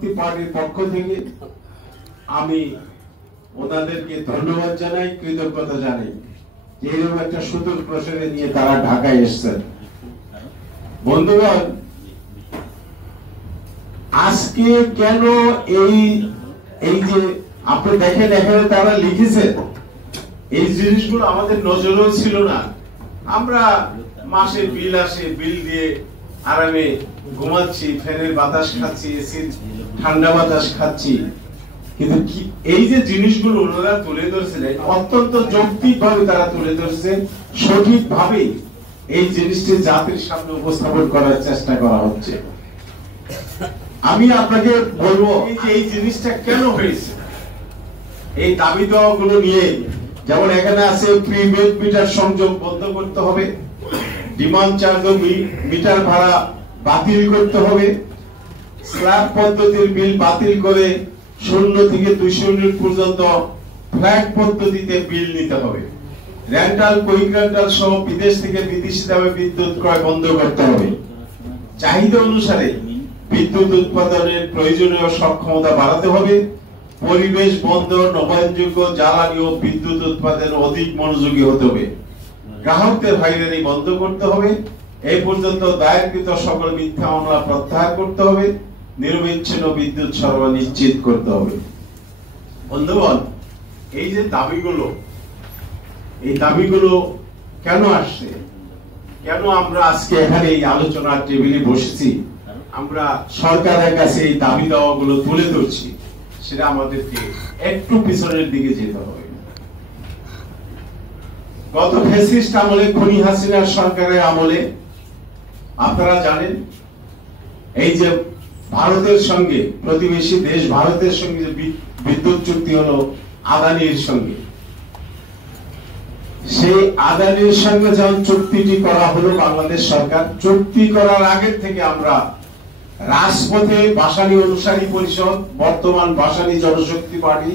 জনশক্তি পার্টির পক্ষ থেকে আমি ওনাদেরকে ধন্যবাদ জানাই, কৃতজ্ঞতা জানাই যে এরকম একটা সুদূর প্রসারে নিয়ে তারা ঢাকায় এসেছেন। বন্ধুগণ, আজকে কেন এই যে আপনি দেখেন এখানে তারা লিখেছে, এই জিনিসগুলো আমাদের নজরেও ছিল না। আমরা মাসে বিল আসে, বিল দিয়ে আরামে ঘুমাচ্ছি, ফ্যানের বাতাস খাচ্ছি, এসির ঠান্ডা বাতাস খাচ্ছি। কিন্তু এই যে জিনিসগুলো ওনারা তুলে ধরেছিলেন, অত্যন্ত যৌক্তিক ভাবে তারা তুলে ধরেছে, সঠিক ভাবে এই জিনিসটি জাতির সামনে উপস্থাপন করার চেষ্টা করা হচ্ছে। আমি আপনাকে বলবো যে এই জিনিসটা কেন হয়েছে, এই দাবি দেওয়া গুলো নিয়ে। যেমন এখানে আছে প্রিপেড মিটার সংযোগ বন্ধ করতে হবে, ডিমান্ড চার্জ ও মিটার ভাড়া বাতিল করতে হবে, স্ল্যাব পদ্ধতির বিল বাতিল করে 0 থেকে 200 ইউনিট পর্যন্ত ফ্ল্যাট পদ্ধতিতে বিল নিতে হবে, রেন্টাল কুইক রেন্টাল সহ বিদেশ থেকে বিদেশি দামে বিদ্যুৎ ক্রয় বন্ধ করতে হবে, চাহিদা অনুসারে বিদ্যুৎ উৎপাদনের প্রয়োজনীয় সক্ষমতা বাড়াতে হবে, পরিবেশ বন্ধ নবায়নযোগ্য জ্বালানি ও বিদ্যুৎ উৎপাদনে অধিক মনোযোগী হতে হবে, গ্রাহকদের হয়রানি বন্ধ করতে হবে, এই পর্যন্ত দায়েরকৃত সকল মিথ্যা মামলা প্রত্যাহার করতে হবে, নিরবিচ্ছিন্ন বিদ্যুৎ সরবরাহ নিশ্চিত করতে হবে। বন্ধুগণ, এই যে দাবিগুলো, এই দাবিগুলো কেন আসছে, কেন আমরা আজকে এখানে এই আলোচনার টেবিলে বসেছি, আমরা সরকারের কাছে এই দাবি দাওয়াগুলো তুলে ধরছি, সেটা আমাদেরকে একটু পিছনের দিকে যেতে হবে। গত ফ্যাসিস্ট আমলে, খুনি হাসিনার সরকারের আমলে আপনারা জানেন এই যে ভারতের সঙ্গে, প্রতিবেশী দেশ ভারতের সঙ্গে যে বিদ্যুৎ চুক্তি হলো আদানির সঙ্গে, সেই আদানির সঙ্গে যখন চুক্তিটি করা হলো, বাংলাদেশ সরকার চুক্তি করার আগের থেকে আমরা রাজপথে ভাসানী অনুসারী পরিষদ, বর্তমান ভাসানী জনশক্তি পার্টি,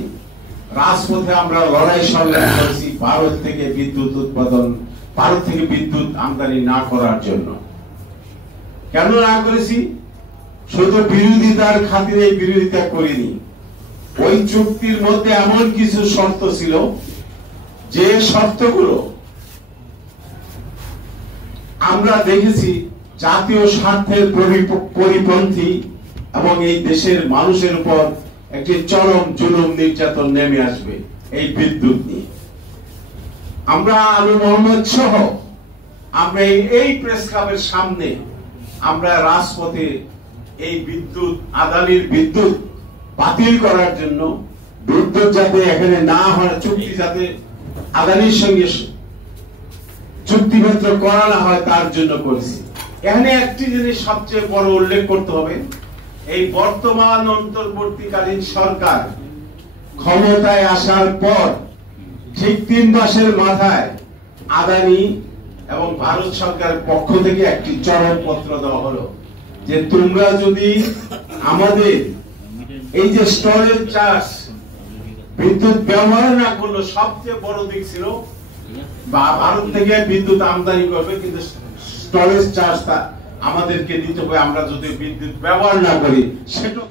রাজপথে আমরা লড়াই সংগ্রাম করেছি ভারত থেকে বিদ্যুৎ উৎপাদন, ভারত থেকে বিদ্যুৎ আমদানি না করার জন্য। কেন না করেছি? শুধু বিরোধিতার খাতিরে বিরোধিতা করিনি। ওই চুক্তির মধ্যে এমন কিছু শর্ত ছিল, যে শর্তগুলো আমরা দেখেছি জাতীয় স্বার্থের পরিপন্থী এবং এই দেশের মানুষের উপর একটি চরম জুলুম নির্যাতন নেমে আসবে এই বিদ্যুৎ নিয়ে। আমরা আলু মোহাম্মদ সহ আমরা এই প্রেস ক্লাবের সামনে আমরা রাজপথে এই বিদ্যুৎ, আদানির বিদ্যুৎ বাতিল করার জন্য, বিদ্যুৎ যাতে এখানে না হয়, চুক্তি যাতে আদানির সঙ্গে চুক্তিপত্র করা না হয় তার জন্য করেছি। এখানে একটি জিনিস সবচেয়ে বড় উল্লেখ করতে হবে, এই বর্তমান অন্তর্বর্তীকালীন সরকার ক্ষমতায় আসার পর ঠিক 3 মাসের মাথায় আদানি এবং ভারত সরকারের পক্ষ থেকে একটি চরমপত্র দেওয়া হলো যে তোমরা যদি আমাদের এই যে স্টোরেজ চার্জ বিদ্যুৎ ব্যবহার না করলো, সবচেয়ে বড় দিক ছিল ভারত থেকে বিদ্যুৎ আমদানি করবে কিন্তু স্টোরেজ চার্জটা আমাদেরকে দিতে হবে, আমরা যদি বিদ্যুৎ ব্যবহার না করি সেটা